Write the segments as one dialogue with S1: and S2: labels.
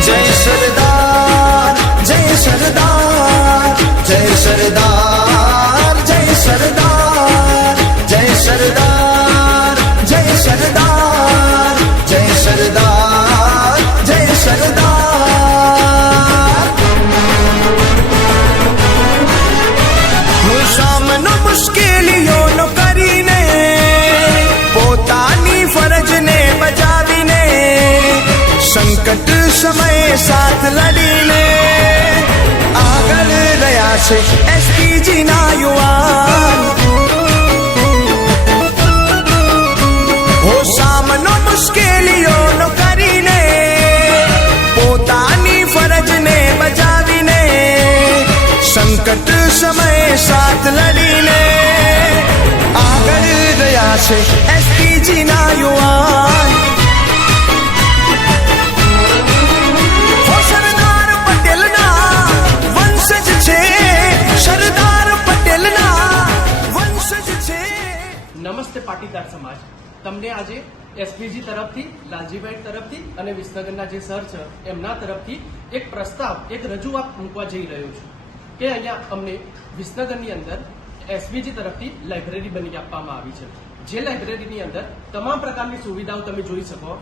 S1: 这一世 સંકટ સમયે સાથ લડીને આગળ રહ્યા છે એસપીજી ના યુવાન હો સામનો મુશ્કેલીઓનો કરીને પોતાની ફરજને બજાવીને સંકટ સમયે સાથ લડીને આગળ રહ્યા છે
S2: પાટીદાર સમાજ. તમને આજે એસપીજી તરફથી, લાલજીભાઈ તરફથી અને વિસનગરના જે સર છે, એમના તરફથી એક પ્રસ્તાવ, એક રજૂઆત મૂકવા જઈ રહ્યો છું કે અહીંયા અમને વિસનગરની અંદર એસપીજી તરફથી લાઇબ્રેરી બની આપવામાં આવી છે. જે લાઇબ્રેરીની અંદર તમામ પ્રકારની સુવિધાઓ તમે જોઈ શકો.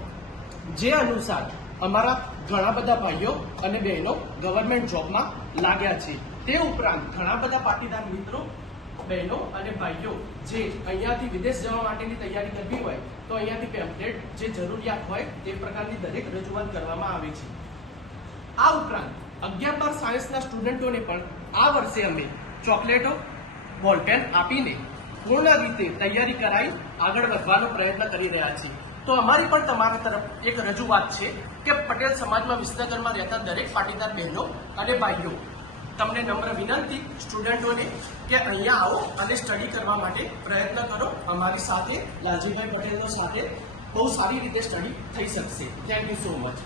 S2: જે અનુસાર અમારા ઘણા બધા ભાઈઓ અને બહેનો ગવર્મેન્ટ જોબમાં લાગ્યા છે. તે ઉપરાંત ઘણા બધા પાટીદાર મિત્રો બહેનો અને ભાઈઓ જે અહીંયાથી વિદેશ જવા માટેની તૈયારી કરવી હોય તો અહીંયાથી પેમ્પલેટ જે જરૂરિયાત હોય તે પ્રકારની દરેક રજૂઆત કરવામાં આવે છે. આ ઉપરાંત અગિયાર બાર સાયન્સના સ્ટુડન્ટોને પણ આ વર્ષે અમે ચોકલેટો બોલપેન આપીને પૂર્ણ રીતે તૈયારી કરાવી આગળ વધવાનો પ્રયત્ન કરી રહ્યા છીએ. તો અમારી પણ તમારા તરફ એક રજૂઆત છે કે પટેલ સમાજમાં વિસનગરમાં રહેતા દરેક પાટીદાર બહેનો અને ભાઈઓ તમને નમ્ર વિનંતી, સ્ટુડન્ટોને, કે અહીંયા આવો અને સ્ટડી કરવા માટે પ્રયત્ન કરો. અમારી સાથે લાલજીભાઈ પટેલનો સાથે બહુ સારી રીતે સ્ટડી થઈ શકશે. Thank you so much